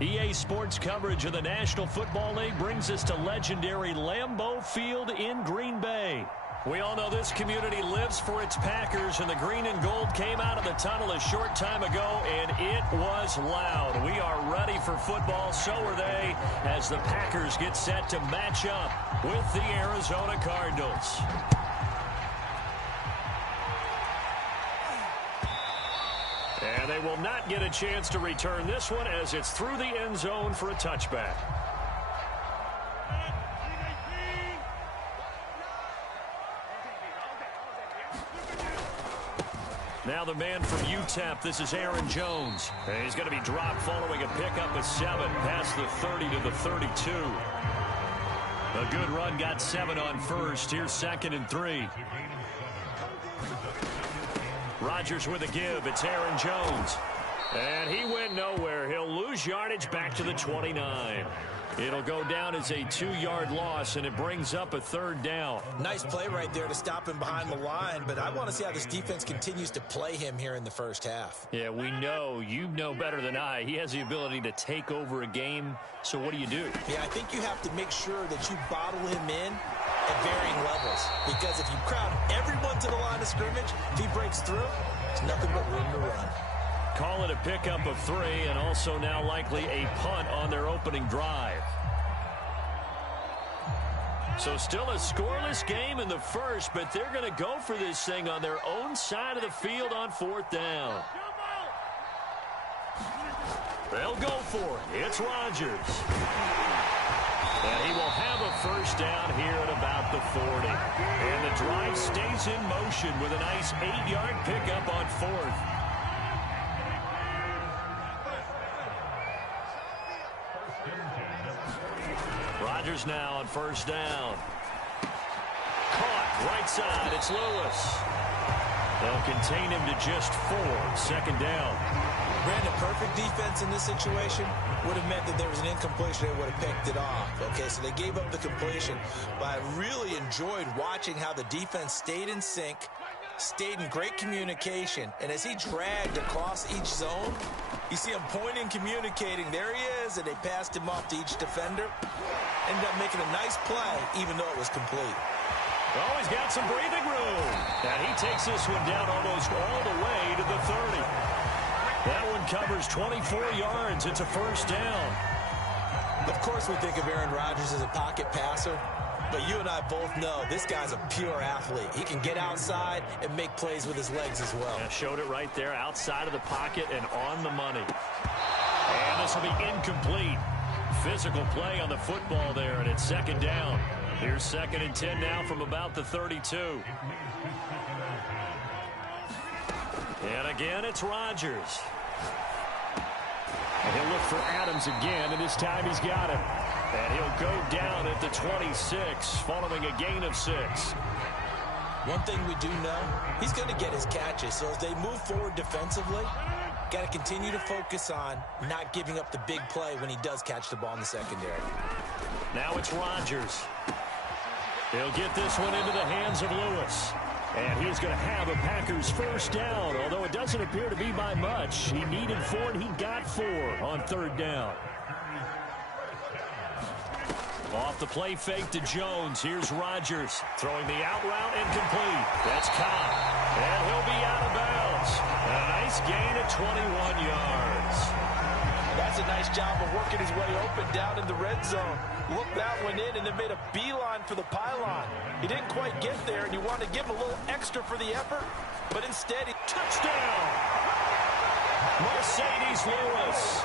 EA Sports coverage of the National Football League brings us to legendary Lambeau Field in Green Bay. We all know this community lives for its Packers, and the green and gold came out of the tunnel a short time ago, and it was loud. We are ready for football, so are they, as the Packers get set to match up with the Arizona Cardinals. And they will not get a chance to return this one as it's through the end zone for a touchback. Now the man from UTEP, this is Aaron Jones. And he's going to be dropped following a pickup of 7 past the 30 to the 32. A good run, got 7 on first. Here's 2nd and 3. Rodgers with a give. It's Aaron Jones. And he went nowhere. He'll lose yardage back to the 29. It'll go down as a 2-yard loss, and it brings up a 3rd down. Nice play right there to stop him behind the line, but I want to see how this defense continues to play him here in the first half. Yeah, we know. You know better than I. He has the ability to take over a game, so what do you do? Yeah, I think you have to make sure that you bottle him in at varying levels, because if you crowd everyone to the line of scrimmage, if he breaks through, there's nothing but room to run. Call it a pickup of 3, and also now likely a punt on their opening drive. So still a scoreless game in the first, but they're going to go for this thing on their own side of the field on 4th down. They'll go for it. It's Rodgers. And he will have a 1st down here at about the 40. And the drive stays in motion with a nice 8-yard pickup on 4th. Rodgers now on 1st down. Caught right side. It's Lewis. They'll contain him to just 4. 2nd down. Brandon, perfect defense in this situation would have meant that there was an incompletion. They would have picked it off. Okay, so they gave up the completion. But I really enjoyed watching how the defense stayed in sync, stayed in great communication. And as he dragged across each zone, you see him pointing, communicating. There he is, and they passed him off to each defender. Ended up making a nice play, even though it was complete. Oh, he's got some breathing room. And he takes this one down almost all the way to the 30. That one covers 24 yards. It's a 1st down. Of course we think of Aaron Rodgers as a pocket passer, but you and I both know this guy's a pure athlete. He can get outside and make plays with his legs as well. Yeah, showed it right there outside of the pocket and on the money. And this will be incomplete. Physical play on the football there, and it's 2nd down. Here's 2nd and 10 now from about the 32. And again, it's Rodgers. And he'll look for Adams again, and this time he's got him. And he'll go down at the 26, following a gain of 6. One thing we do know, he's going to get his catches. So as they move forward defensively, got to continue to focus on not giving up the big play when he does catch the ball in the secondary. Now it's Rodgers. He'll get this one into the hands of Lewis. And he's going to have a Packers 1st down, although it doesn't appear to be by much. He needed 4, and he got 4 on 3rd down. Off the play fake to Jones. Here's Rodgers throwing the out route incomplete. That's Cobb. And he'll be out of bounds. A nice gain of 21 yards. That's a nice job of working his way open down in the red zone. Looked that one in and then made a beeline for the pylon. He didn't quite get there, and you want to give him a little extra for the effort, but instead he... Touchdown! Mercedes Lewis.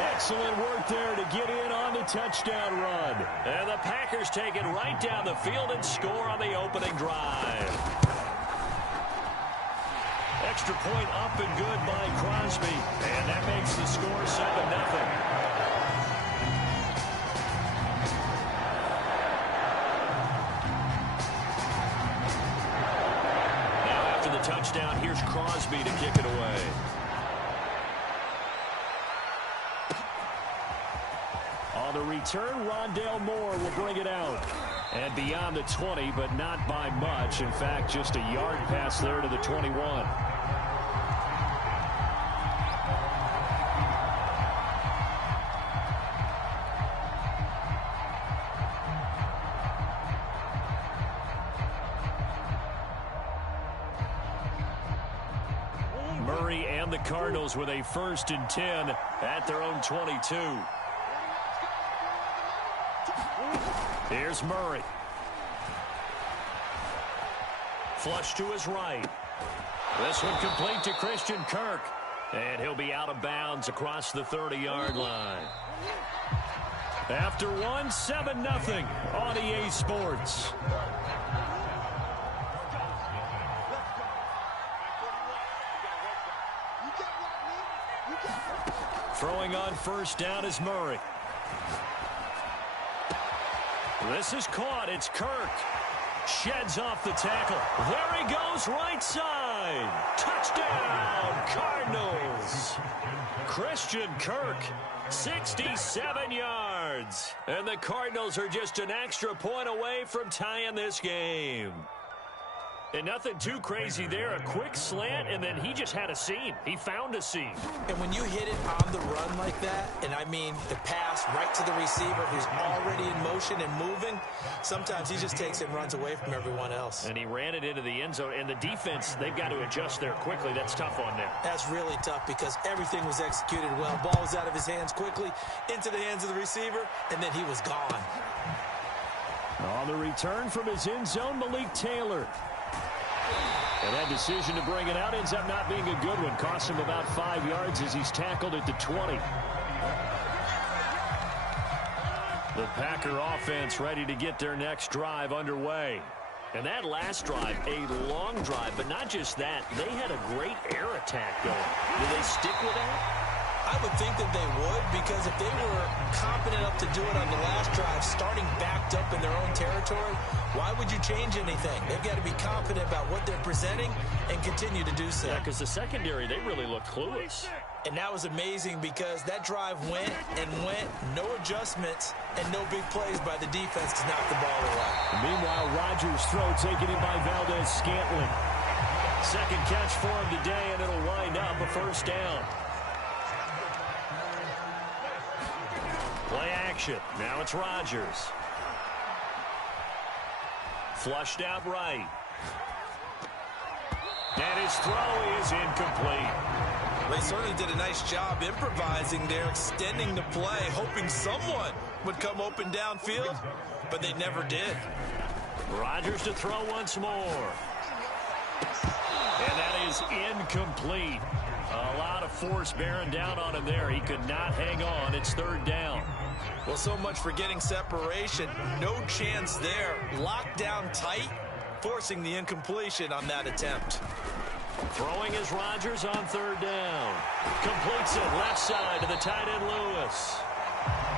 Excellent work there to get in on the touchdown run. And the Packers take it right down the field and score on the opening drive. Extra point up and good by Crosby. And that makes the score 7-0. Touchdown. Here's Crosby to kick it away. On the return, Rondale Moore will bring it out. And beyond the 20, but not by much. In fact, just a yard pass there to the 21. Murray and the Cardinals with a 1st and 10 at their own 22. Here's Murray. Flush to his right. This one complete to Christian Kirk. And he'll be out of bounds across the 30-yard line. After one, 7-0 on EA Sports. Throwing on 1st down is Murray. This is caught. It's Kirk. Sheds off the tackle. There he goes, right side. Touchdown, Cardinals. Christian Kirk, 67 yards. And the Cardinals are just an extra point away from tying this game. And nothing too crazy there. A quick slant, and then he just had a seam. He found a seam. And when you hit it on the run like that, and I mean the pass right to the receiver who's already in motion and moving, sometimes he just takes it and runs away from everyone else. And he ran it into the end zone. And the defense, they've got to adjust there quickly. That's tough on them. That's really tough because everything was executed well. Ball was out of his hands quickly, into the hands of the receiver, and then he was gone. On the return from his end zone, Malik Taylor. And that decision to bring it out ends up not being a good one. Costs him about 5 yards as he's tackled at the 20. The Packer offense ready to get their next drive underway. And that last drive, a long drive, but not just that. They had a great air attack going. Do they stick with that? I would think that they would, because if they were confident enough to do it on the last drive, starting backed up in their own territory, why would you change anything? They've got to be confident about what they're presenting and continue to do so. Yeah, because the secondary, they really looked clueless. And that was amazing because that drive went and went, no adjustments, and no big plays by the defense to knock the ball away. Meanwhile, Rodgers' throw taken in by Valdez-Scantling. Second catch for him today, and it'll wind up a 1st down. Play action. Now it's Rodgers. Flushed out right. And his throw is incomplete. They certainly did a nice job improvising there, extending the play, hoping someone would come open downfield, but they never did. Rodgers to throw once more. And that is incomplete. A lot of force bearing down on him there. He could not hang on. It's 3rd down. Well, so much for getting separation. No chance there. Locked down tight, forcing the incompletion on that attempt. Throwing is Rodgers on 3rd down. Completes it left side to the tight end Lewis.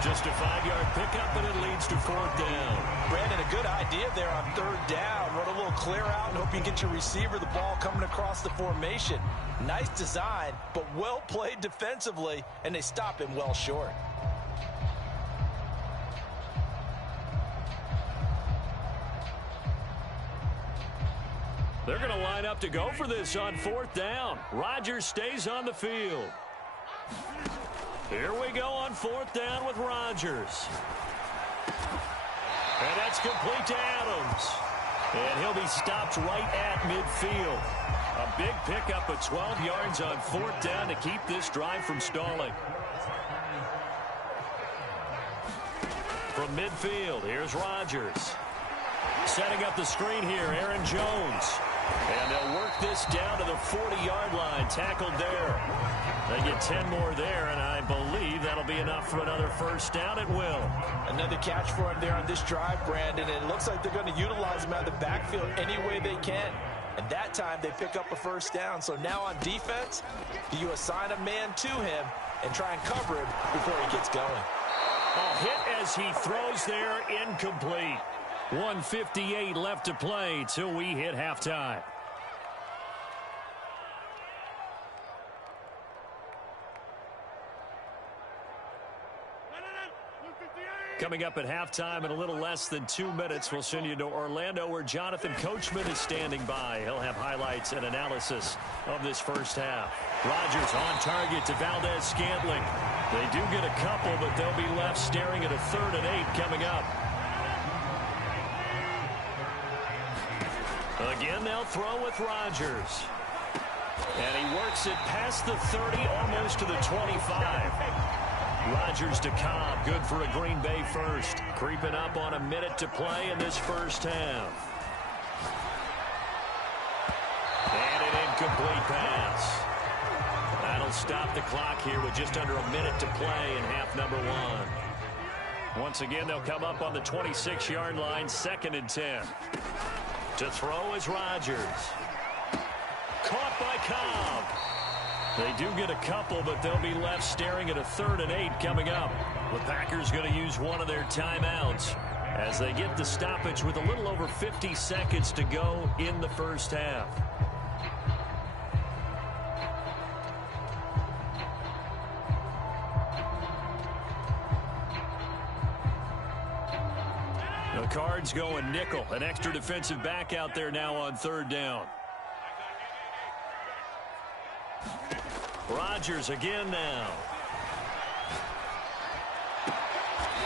Just a 5-yard pickup, and it leads to 4th down. Brandon, a good idea there on 3rd down. Run a little clear out and hope you get your receiver the ball coming across the formation. Nice design, but well played defensively, and they stop him well short. They're going to line up to go for this on 4th down. Rodgers stays on the field. Here we go on 4th down with Rodgers. And that's complete to Adams. And he'll be stopped right at midfield. A big pickup of 12 yards on 4th down to keep this drive from stalling. From midfield, here's Rodgers. Setting up the screen here, Aaron Jones. And they'll work this down to the 40-yard line. Tackled there. They get 10 more there, and I believe that'll be enough for another 1st down. It will. Another catch for him there on this drive, Brandon. And it looks like they're going to utilize him out of the backfield any way they can. And that time they pick up a 1st down. So now on defense, do you assign a man to him and try and cover him before he gets going? A hit as he throws there, incomplete. 1:58 left to play till we hit halftime. Coming up at halftime in a little less than 2 minutes, we'll send you to Orlando where Jonathan Coachman is standing by. He'll have highlights and analysis of this 1st half. Rodgers on target to Valdez-Scantling. They do get a couple, but they'll be left staring at a 3rd and 8 coming up. Again, they'll throw with Rodgers. And he works it past the 30, almost to the 25. Rodgers to Cobb, good for a Green Bay first. Creeping up on a minute to play in this first half. And an incomplete pass. That'll stop the clock here with just under a minute to play in half number one. Once again, they'll come up on the 26-yard line, 2nd and 10. To throw is Rodgers. Caught by Cobb. They do get a couple, but they'll be left staring at a 3rd and 8 coming up. The Packers going to use one of their timeouts as they get the stoppage with a little over 50 seconds to go in the first half. The Cards going nickel. An extra defensive back out there now on 3rd down. Rodgers again now.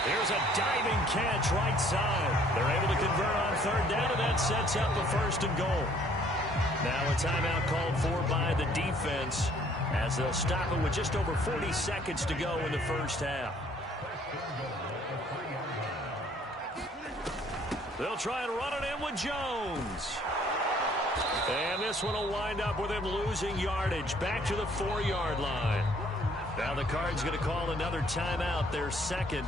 Here's a diving catch right side. They're able to convert on 3rd down, and that sets up a 1st and goal. Now a timeout called for by the defense as they'll stop it with just over 40 seconds to go in the first half. They'll try and run it in with Jones. And this one will wind up with him losing yardage back to the 4-yard line. Now the Cards going to call another timeout, their 2nd,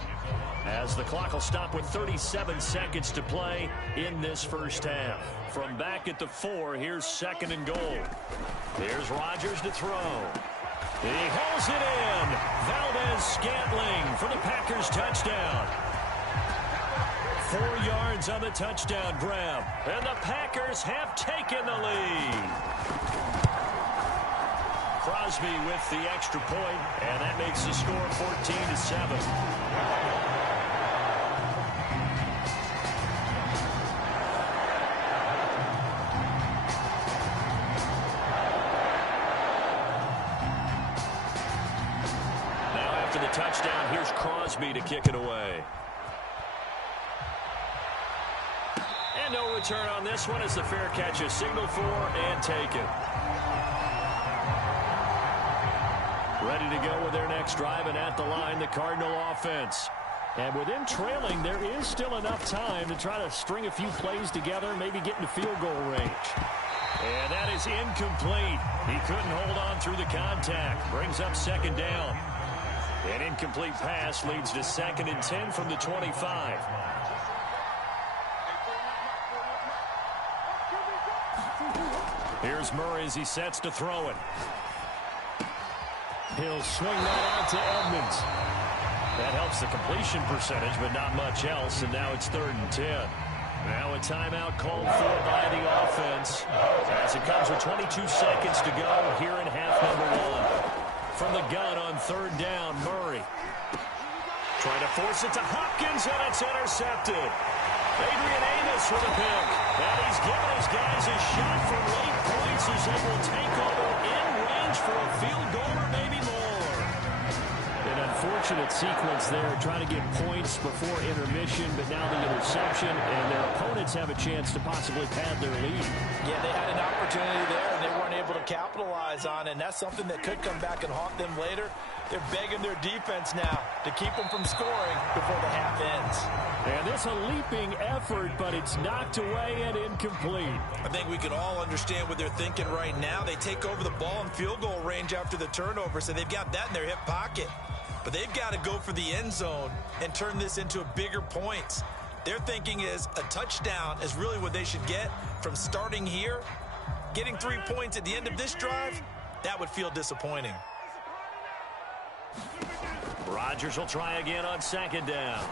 as the clock will stop with 37 seconds to play in this first half. From back at the 4, here's 2nd and goal. Here's Rodgers to throw. He holds it in. Valdez-Scantling for the Packers touchdown. 4 yards on the touchdown grab. And the Packers have taken the lead. Crosby with the extra point, and that makes the score 14-7. Now after the touchdown, here's Crosby to kick it away. And no return on this one as the fair catch is signaled for and taken. Ready to go with their next drive, and at the line, the Cardinal offense. And with them trailing, there is still enough time to try to string a few plays together, maybe get into field goal range. And that is incomplete. He couldn't hold on through the contact. Brings up 2nd down. An incomplete pass leads to 2nd and 10 from the 25. Here's Murray as he sets to throw it. He'll swing that out to Edmonds. That helps the completion percentage, but not much else, and now it's 3rd and 10. Now a timeout called for by the offense as it comes with 22 seconds to go here in half number one. From the gun on 3rd down, Murray. Trying to force it to Hopkins, and it's intercepted. Adrian Amos with a pick. And he's given his guys a shot for late points as they will take over in range for a field goal or maybe more. An unfortunate sequence there, trying to get points before intermission, but now the interception, and their opponents have a chance to possibly pad their lead. Yeah, they had an opportunity there, and they weren't able to capitalize on it, and that's something that could come back and haunt them later. They're begging their defense now to keep them from scoring before the half ends. And this a leaping effort, but it's knocked away and incomplete. I think we can all understand what they're thinking right now. They take over the ball in field goal range after the turnover, so they've got that in their hip pocket. But they've got to go for the end zone and turn this into bigger points. Their thinking is a touchdown is really what they should get from starting here. Getting 3 points at the end of this drive, that would feel disappointing. Rodgers will try again on 2nd down.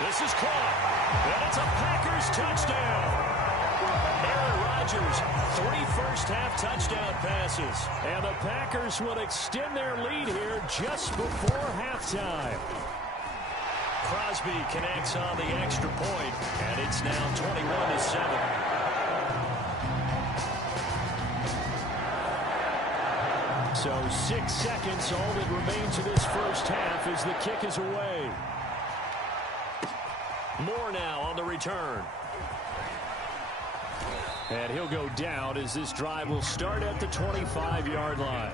This is caught, and it's a Packers touchdown. Aaron Rodgers, 3 first-half touchdown passes. And the Packers will extend their lead here just before halftime. Crosby connects on the extra point, and it's now 21-7. So 6 seconds, all that remains of this first half as the kick is away. Moore now on the return. And he'll go down as this drive will start at the 25-yard line.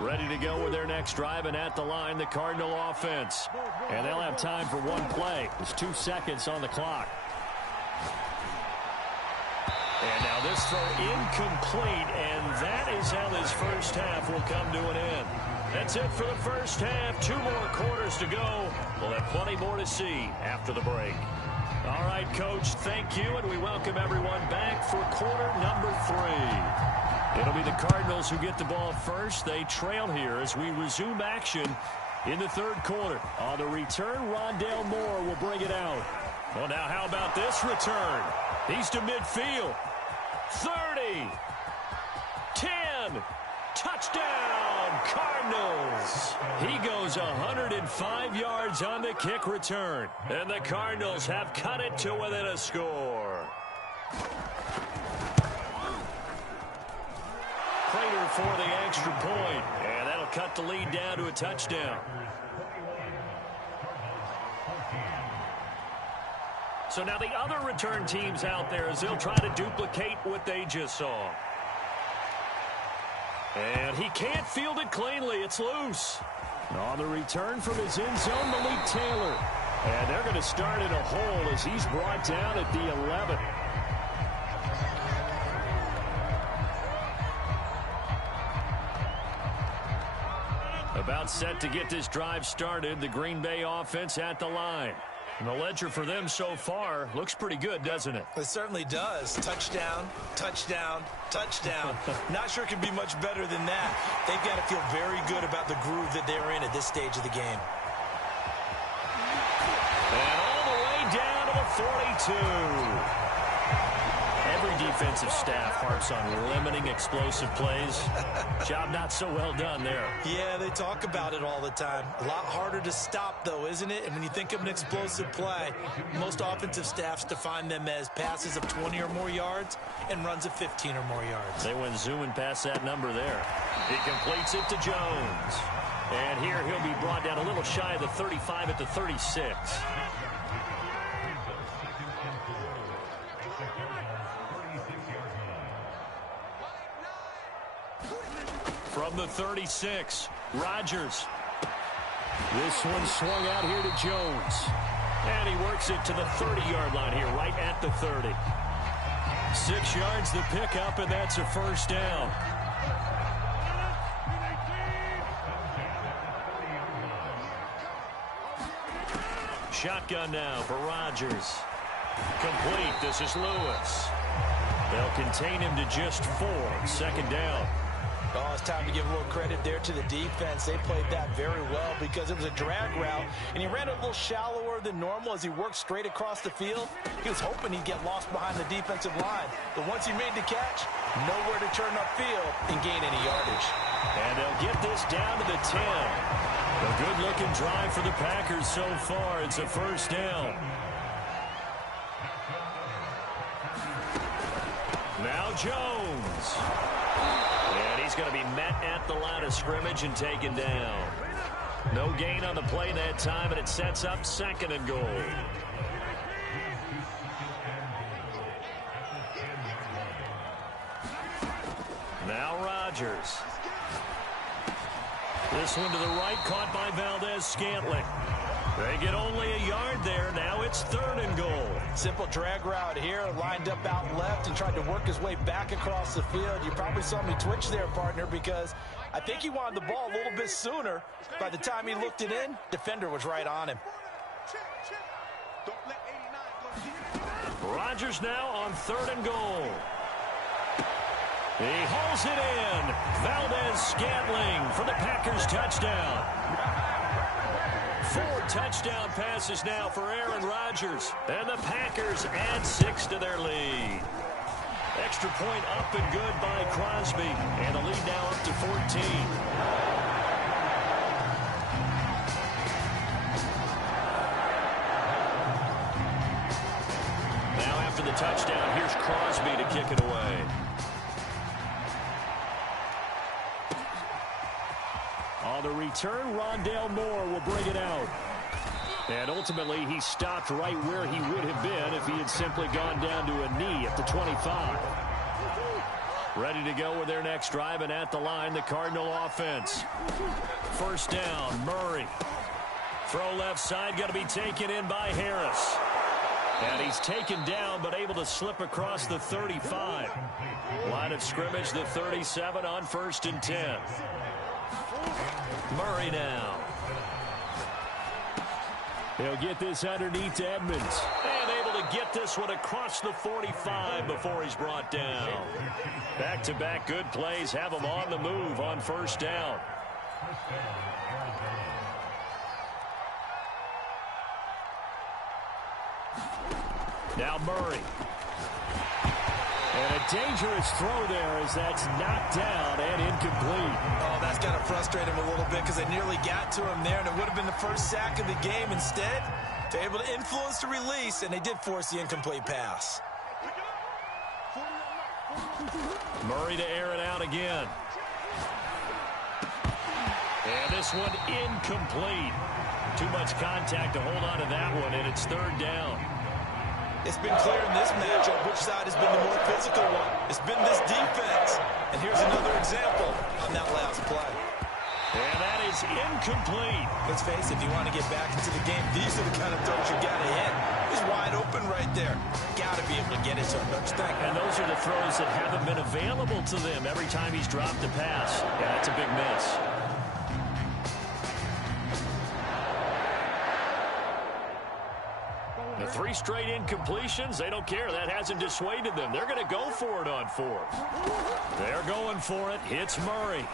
Ready to go with their next drive, and at the line, the Cardinal offense. And they'll have time for one play. There's 2 seconds on the clock. And now this throw incomplete, and that is how this first half will come to an end. That's it for the first half. 2 more quarters to go. We'll have plenty more to see after the break. All right, Coach, thank you, and we welcome everyone back for quarter number 3. It'll be the Cardinals who get the ball first. They trail here as we resume action in the third quarter. On the return, Rondale Moore will bring it out. Well, now how about this return? He's to midfield. 30. 10. Touchdown, Cardinals. He goes 105 yards on the kick return. And the Cardinals have cut it to within a score. Prater for the extra point. And that'll cut the lead down to a touchdown. So now the other return teams out there as they'll try to duplicate what they just saw. And he can't field it cleanly. It's loose. On the return from his end zone, Malik Taylor. And they're going to start in a hole as he's brought down at the 11. About set to get this drive started. The Green Bay offense at the line. And the ledger for them so far looks pretty good, doesn't it? It certainly does. Touchdown, touchdown, touchdown. Not sure it can be much better than that. They've got to feel very good about the groove that they're in at this stage of the game. And all the way down to the 42. Every defensive staff harps on limiting explosive plays. Job not so well done there. Yeah, they talk about it all the time. A lot harder to stop, though, isn't it? And when you think of an explosive play, most offensive staffs define them as passes of 20 or more yards and runs of 15 or more yards. They went zooming past that number there. He completes it to Jones. And here he'll be brought down a little shy of the 35 at the 36. From the 36, Rodgers. This one swung out here to Jones. And he works it to the 30-yard line here, right at the 30. 6 yards the pickup, and that's a first down. Shotgun now for Rodgers. Complete. This is Lewis. They'll contain him to just 4. Second down. Oh, it's time to give a little credit there to the defense. They played that very well because it was a drag route, and he ran it a little shallower than normal as he worked straight across the field. He was hoping he'd get lost behind the defensive line, but once he made the catch, nowhere to turn upfield and gain any yardage. And they'll get this down to the 10. A good-looking drive for the Packers so far. It's a first down. Now Jones. And he's going to be met at the line of scrimmage and taken down. No gain on the play that time, and it sets up second and goal. Now Rodgers. This one to the right, caught by Valdez-Scantling. They get only a yard there. Now it's third and goal. Simple drag route here, lined up out left and tried to work his way back across the field. You probably saw me twitch there, partner, because I think he wanted the ball a little bit sooner. By the time he looked it in, defender was right on him. Rodgers now on third and goal. He hauls it in. Valdez-Scantling for the Packers touchdown. 4 touchdown passes now for Aaron Rodgers. And the Packers add 6 to their lead. Extra point up and good by Crosby. And the lead now up to 14. Now after the touchdown, here's Crosby to kick it away. On the return, Rondale Moore will bring it out. And ultimately, he stopped right where he would have been if he had simply gone down to a knee at the 25. Ready to go with their next drive, and at the line, the Cardinal offense. First down, Murray. Throw left side, going to be taken in by Harris. And he's taken down, but able to slip across the 35. Line of scrimmage, the 37 on 1st and 10. Murray now. He'll get this underneath to Edmonds. And able to get this one across the 45 before he's brought down. Back-to-back good plays have him on the move on 1st down. Now Murray. And a dangerous throw there as that's knocked down and incomplete. Oh, that's got to frustrate him a little bit because they nearly got to him there, and it would have been the first sack of the game. Instead, they're able to influence the release, and they did force the incomplete pass. Murray to air it out again. And this one incomplete. Too much contact to hold on to that one, and it's 3rd down. It's been clear in this matchup which side has been the more physical one. It's been this defense. And here's another example on that last play. And that is incomplete. Let's face it, if you want to get back into the game, these are the kind of throws you got to hit. He's wide open right there. Got to be able to get it to him, don't you think? And those are the throws that haven't been available to them every time he's dropped a pass. Yeah, that's a big miss. The 3 straight incompletions, they don't care. That hasn't dissuaded them. They're going to go for it on 4th. They're going for it. Hits Murray.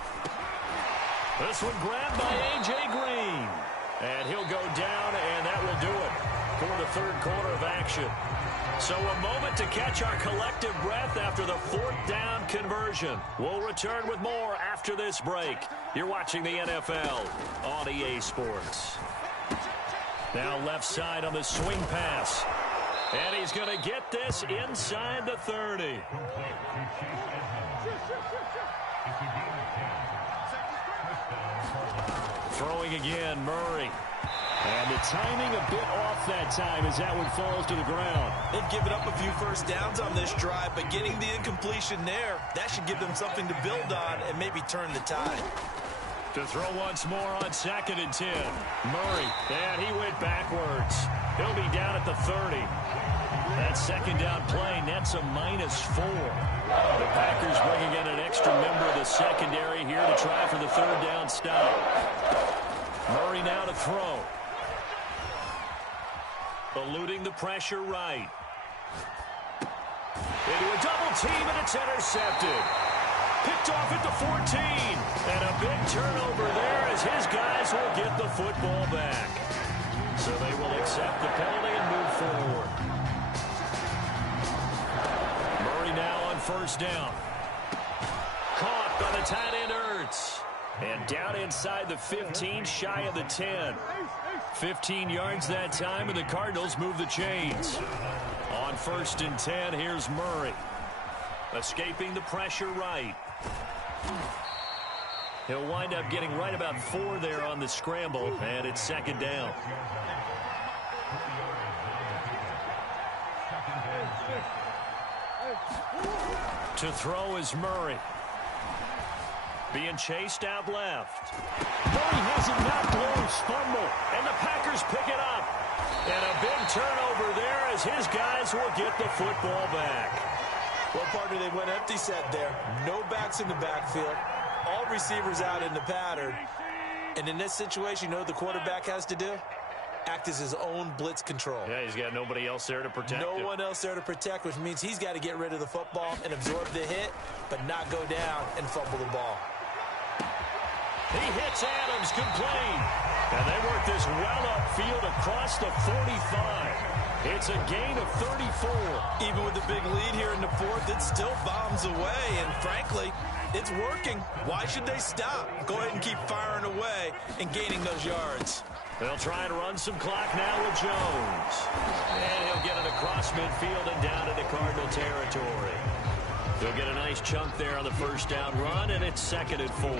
This one grabbed by A.J. Green. And he'll go down, and that will do it for the 3rd quarter of action. So a moment to catch our collective breath after the 4th down conversion. We'll return with more after this break. You're watching the NFL on EA Sports. Now left side on the swing pass. And he's going to get this inside the 30. Throwing again, Murray. And the timing a bit off that time as that one falls to the ground. They've given up a few first downs on this drive, but getting the incompletion there, that should give them something to build on and maybe turn the tide. To throw once more on 2nd and 10. Murray, and he went backwards. He'll be down at the 30. That 2nd down play nets a -4. The Packers bringing in an extra member of the secondary here to try for the 3rd down stop. Murray now to throw. Eluding the pressure right. Into a double team, and it's intercepted. Picked off at the 14. And a big turnover there as his guys will get the football back. So they will accept the penalty and move forward. Murray now on 1st down. Caught by the tight end Ertz. And down inside the 15, shy of the 10. 15 yards that time, and the Cardinals move the chains. On 1st and 10, here's Murray. Escaping the pressure right. He'll wind up getting right about 4 there on the scramble, and it's 2nd down. To throw is Murray. Being chased out left. Murray has it knocked loose, fumble, and the Packers pick it up. And a big turnover there as his guys will get the football back. Well, partner, they went empty set there. No backs in the backfield. All receivers out in the pattern. And in this situation, you know what the quarterback has to do? Act as his own blitz control. Yeah, he's got nobody else there to protect him. No one else there to protect, which means he's got to get rid of the football and absorb the hit, but not go down and fumble the ball. He hits Adams, complete. And they work this well upfield across the 45. It's a gain of 34. Even with the big lead here in the 4th, it still bombs away. And frankly, it's working. Why should they stop? Go ahead and keep firing away and gaining those yards. They'll try and run some clock now with Jones. And he'll get it across midfield and down into Cardinal territory. He'll get a nice chunk there on the 1st down run, and it's 2nd and 4.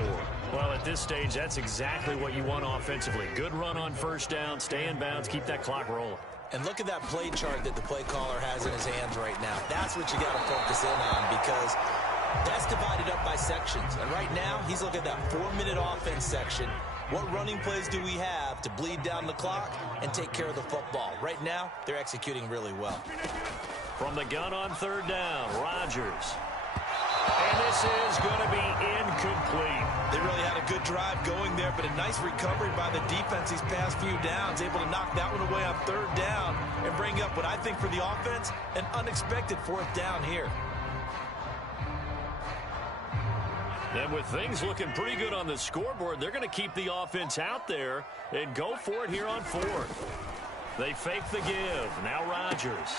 Well, at this stage, that's exactly what you want offensively. Good run on first down, stay in bounds, keep that clock rolling. And look at that play chart that the play caller has in his hands right now. That's what you got to focus in on, because that's divided up by sections. And right now, he's looking at that 4-minute offense section. What running plays do we have to bleed down the clock and take care of the football? Right now, they're executing really well. From the gun on third down, Rodgers. And this is going to be incomplete. They really had a good drive going there, but a nice recovery by the defense these past few downs, able to knock that one away on third down and bring up what I think for the offense, an unexpected fourth down here. And with things looking pretty good on the scoreboard, they're going to keep the offense out there and go for it here on fourth. They fake the give. Now Rodgers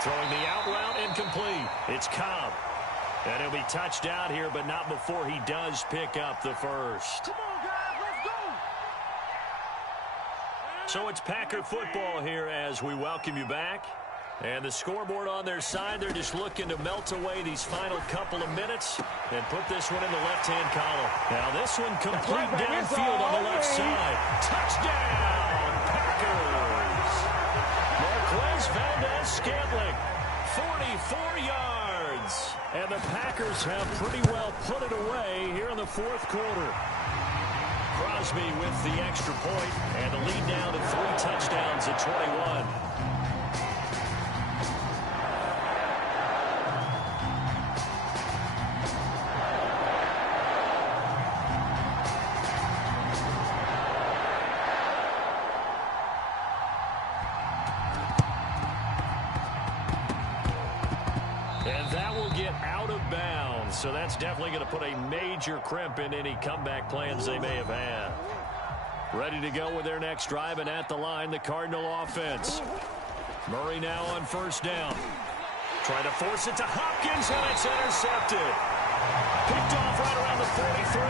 throwing the out route incomplete. It's Cobb. And he'll be touched out here, but not before he does pick up the first. Come on, guys, let's go. So it's Packer football here as we welcome you back. And the scoreboard on their side, they're just looking to melt away these final couple of minutes and put this one in the left-hand column. Now this one complete downfield on the left side. Touchdown, Packers! Marquez Valdez-Scantling, 44 yards. And the Packers have pretty well put it away here in the fourth quarter. Crosby with the extra point, and the lead down to 3 touchdowns at 21. So that's definitely going to put a major crimp in any comeback plans they may have had. Ready to go with their next drive, and at the line, the Cardinal offense. Murray now on first down. Trying to force it to Hopkins, and it's intercepted. Picked off right around the 43.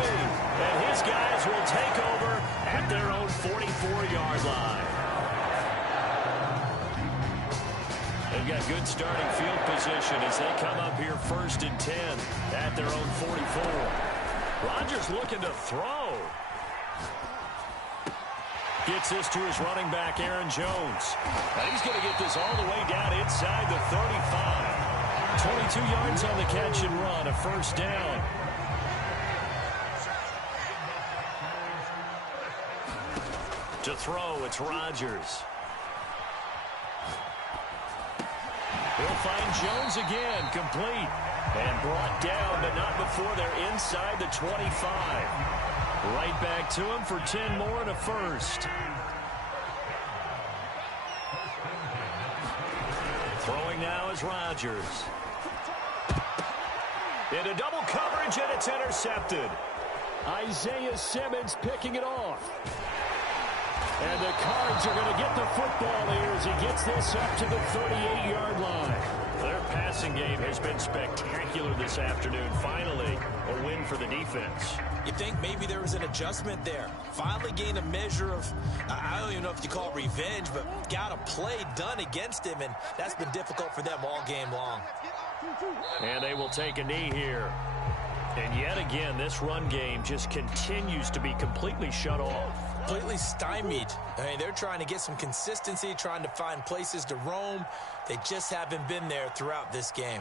And his guys will take over at their own 44-yard line. They've got good starting field position as they come up here 1st and 10 at their own 44. Rodgers looking to throw. Gets this to his running back, Aaron Jones. And he's going to get this all the way down inside the 35. 22 yards on the catch and run, a first down. To throw, it's Rodgers. He'll find Jones again, complete. And brought down, but not before they're inside the 25. Right back to him for 10 more and a first. Throwing now is Rodgers. Into double coverage, and it's intercepted. Isaiah Simmons picking it off. And the Cards are going to get the football here as he gets this up to the 38-yard line. Their passing game has been spectacular this afternoon. Finally, a win for the defense. You think maybe there was an adjustment there. Finally gained a measure of, I don't even know if you call it revenge, but got a play done against him, and that's been difficult for them all game long. And they will take a knee here. And yet again, this run game just continues to be completely shut off. Completely stymied. I mean, they're trying to get some consistency, trying to find places to roam. They just haven't been there throughout this game.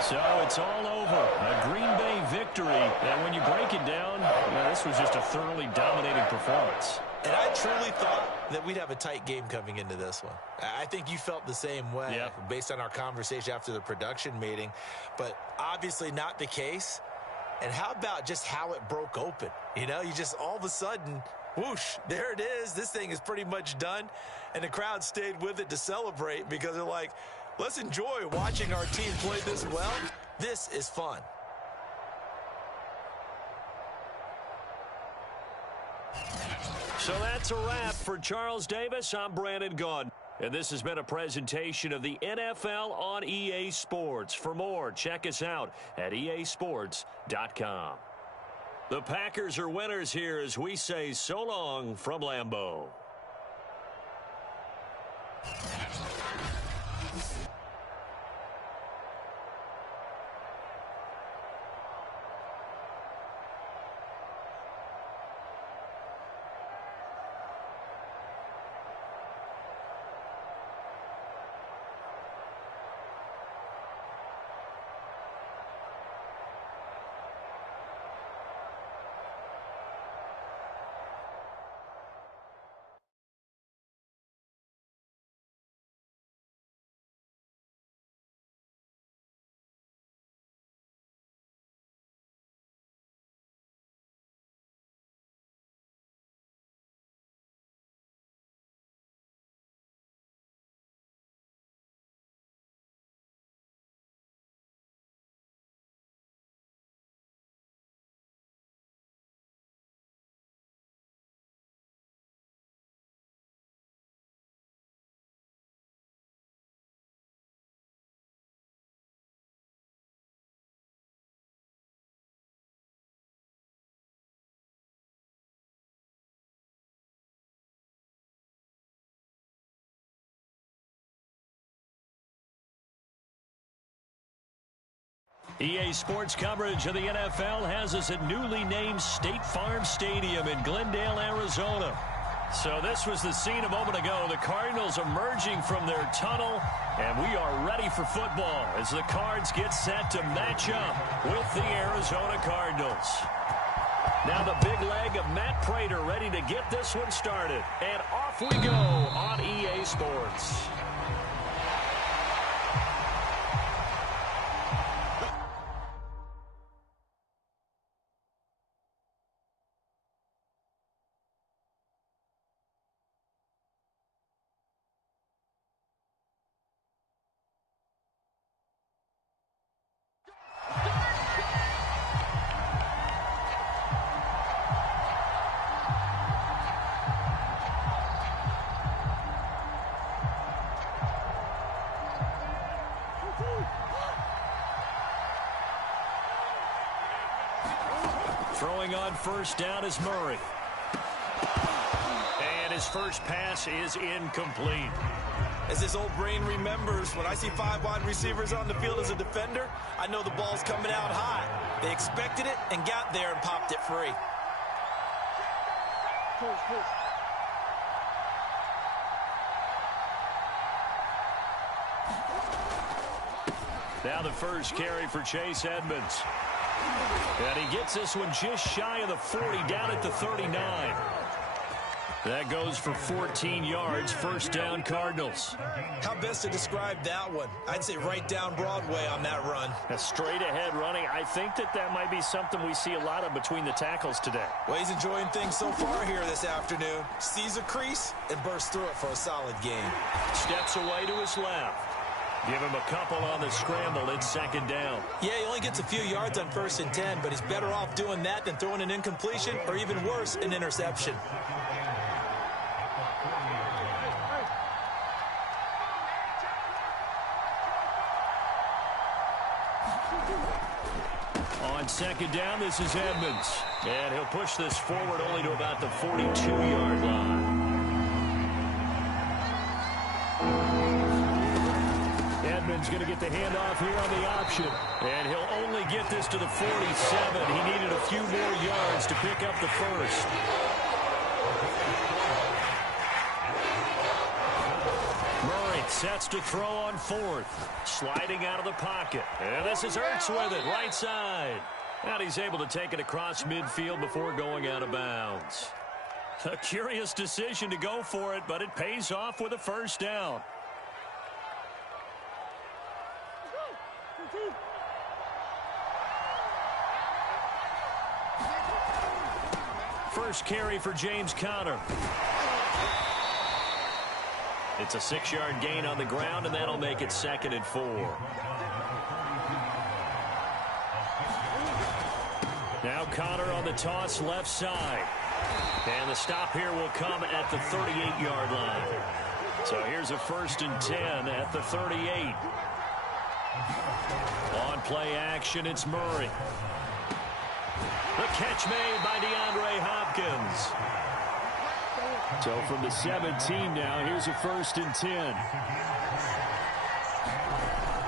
So it's all over. A Green Bay victory. And when you break it down, well, this was just a thoroughly dominating performance. And I truly thought that we'd have a tight game coming into this one. I think you felt the same way based on our conversation after the production meeting. But obviously not the case. And how about just how it broke open? You know, you just all of a sudden, whoosh, there it is. This thing is pretty much done. And the crowd stayed with it to celebrate because they're like, let's enjoy watching our team play this well. This is fun. So that's a wrap for Charles Davis. I'm Brandon Gaudin. And this has been a presentation of the NFL on EA Sports. For more, check us out at easports.com. The Packers are winners here as we say so long from Lambeau. EA Sports coverage of the NFL has us at newly named State Farm Stadium in Glendale, Arizona. So this was the scene a moment ago. The Cardinals emerging from their tunnel, and we are ready for football as the Cards get set to match up with the Arizona Cardinals. Now the big leg of Matt Prater ready to get this one started. And off we go on EA Sports. Throwing on first down is Murray. And his first pass is incomplete. As his old brain remembers, when I see 5 wide receivers on the field as a defender, I know the ball's coming out high. They expected it and got there and popped it free. Now the first carry for Chase Edmonds. And he gets this one just shy of the 40, down at the 39. That goes for 14 yards, first down Cardinals. How best to describe that one? I'd say right down Broadway on that run. A straight ahead running. I think that might be something we see a lot of between the tackles today. Well, he's enjoying things so far here this afternoon. Sees a crease and bursts through it for a solid gain. Steps away to his left. Give him a couple on the scramble. It's second down. Yeah, he only gets a few yards on 1st and 10, but he's better off doing that than throwing an incompletion or even worse, an interception. On second down, this is Edmonds. And he'll push this forward only to about the 42-yard line. Edmonds going to get the handoff here on the option. And he'll only get this to the 47. He needed a few more yards to pick up the first. Murray sets to throw on 4th. Sliding out of the pocket. And this is Ertz with it, right side. And he's able to take it across midfield before going out of bounds. A curious decision to go for it, but it pays off with a first down. First carry for James Conner. It's a 6-yard gain on the ground, and that'll make it 2nd and 4. Now Conner on the toss left side. And the stop here will come at the 38-yard line. So here's a 1st and 10 at the 38. On play action, it's Murray. The catch made by DeAndre Hopkins. So from the 17 now, here's a 1st and 10.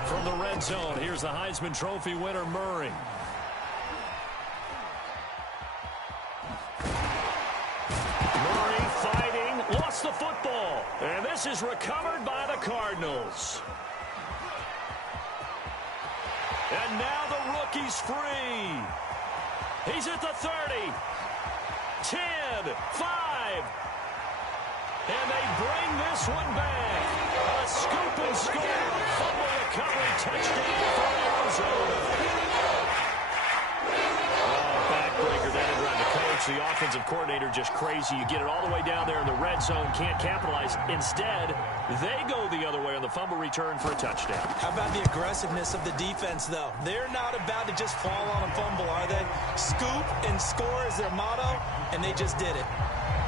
From the red zone, here's the Heisman Trophy winner, Murray. Murray fighting, lost the football. And this is recovered by the Cardinals. And now the rookie's free. He's at the 30, 10, 5, and they bring this one back. A scoop and score, fumble recovery, touchdown for Arizona. Oh, backbreaker that in around the coach. The offensive coordinator just crazy. You get it all the way down there in the red zone, can't capitalize. Instead, they go the other way on the fumble return for a touchdown. How about the aggressiveness of the defense, though? They're not about to just fall on a fumble, are they? Scoop and score is their motto, and they just did it.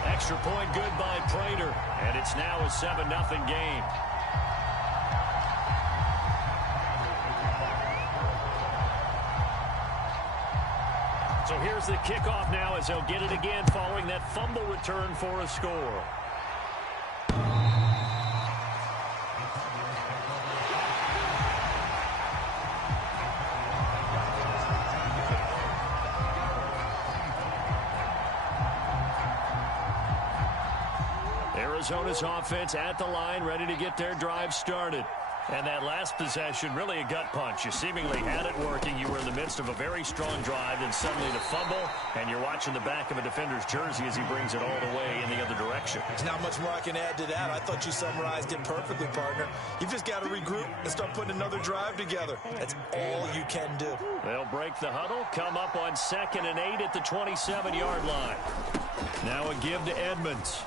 Extra point good by Prater, and it's now a 7-0 game. So here's the kickoff now as they'll get it again following that fumble return for a score. Arizona's offense at the line, ready to get their drive started. And that last possession, really a gut punch. You seemingly had it working. You were in the midst of a very strong drive, then suddenly the fumble, and you're watching the back of a defender's jersey as he brings it all the way in the other direction. There's not much more I can add to that. I thought you summarized it perfectly, partner. You've just got to regroup and start putting another drive together. That's all you can do. They'll break the huddle, come up on 2nd and 8 at the 27-yard line. Now a give to Edmonds.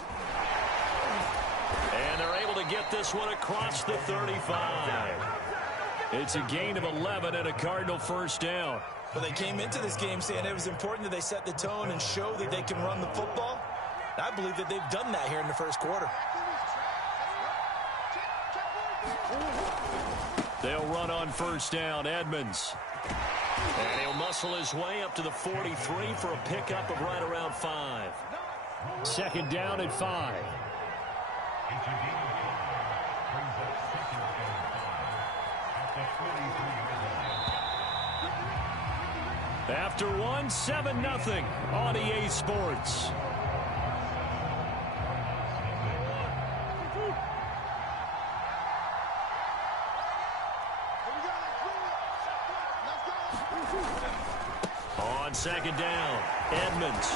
And they're able to get this one across the 35. It's a gain of 11 and a Cardinal first down. Well, they came into this game saying it was important that they set the tone and show that they can run the football. I believe that they've done that here in the first quarter. They'll run on first down, Edmonds. And he'll muscle his way up to the 43 for a pickup of right around 5. 2nd down at 5. After one, 7-0 on EA Sports. On 2nd down, Edmonds.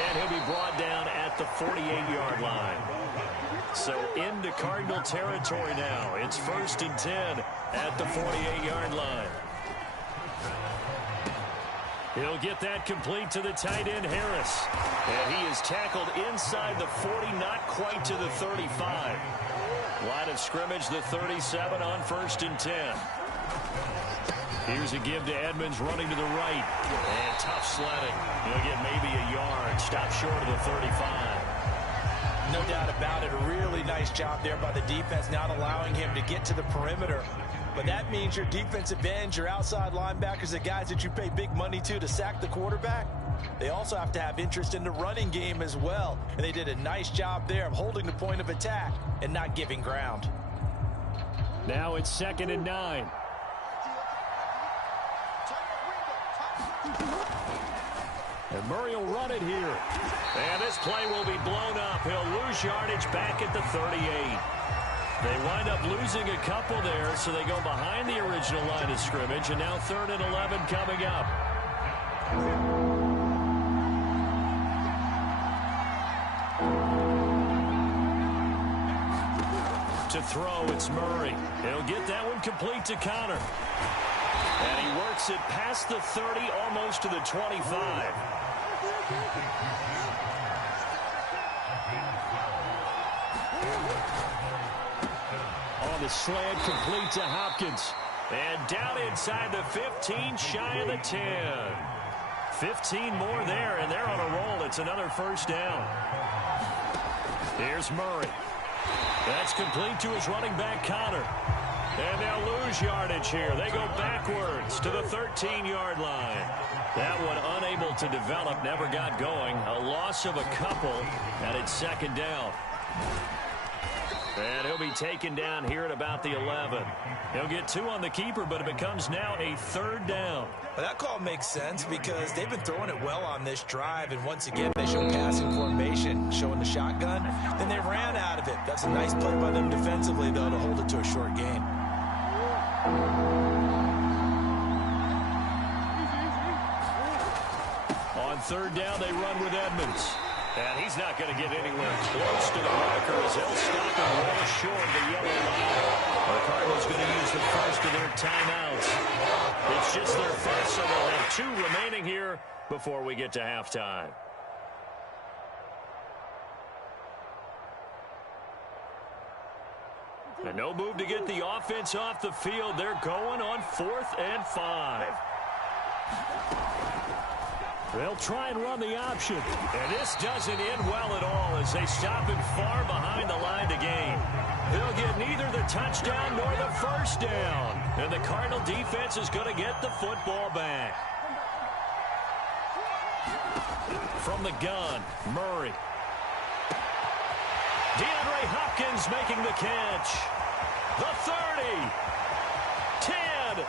And he'll be brought down at the 48-yard line. So into Cardinal territory now. It's 1st and 10 at the 48-yard line. He'll get that complete to the tight end, Harris. And he is tackled inside the 40, not quite to the 35. Line of scrimmage, the 37 on 1st and 10. Here's a give to Edmonds running to the right. And tough sledding. He'll get maybe a yard. Stop short of the 35. No doubt about it. A really nice job there by the defense, not allowing him to get to the perimeter. But that means your defensive ends, your outside linebackers, the guys that you pay big money to sack the quarterback, they also have to have interest in the running game as well. And they did a nice job there of holding the point of attack and not giving ground. Now it's 2nd and 9. And Murray will run it here. And this play will be blown up. He'll lose yardage back at the 38. They wind up losing a couple there, so they go behind the original line of scrimmage, and now 3rd and 11 coming up. To throw, it's Murray. He'll get that one complete to Connor. And he works it past the 30, almost to the 25. On the slant, complete to Hopkins. And down inside the 15, shy of the 10. 15 more there, and they're on a roll. It's another first down. Here's Murray. That's complete to his running back, Connor. And they'll lose yardage here. They go backwards to the 13-yard line. That one unable to develop, never got going. A loss of a couple, and it's 2nd down. And he'll be taken down here at about the 11. He'll get 2 on the keeper, but it becomes now a 3rd down. Well, that call makes sense because they've been throwing it well on this drive, and once again they show passing formation, showing the shotgun. Then they ran out of it. That's a nice play by them defensively, though, to hold it to a short gain. On 3rd down, they run with Edmonds. And he's not going to get anywhere close to the marker as he'll stop him well short of the yellow line. The Cardinals going to use the first of their timeouts. It's just their first, so they'll have 2 remaining here before we get to halftime. And no move to get the offense off the field. They're going on 4th and 5. They'll try and run the option. And this doesn't end well at all as they stop him far behind the line to gain. They'll get neither the touchdown nor the first down. And the Cardinal defense is going to get the football back. From the gun, Murray. DeAndre Hopkins making the catch. The 30. 10.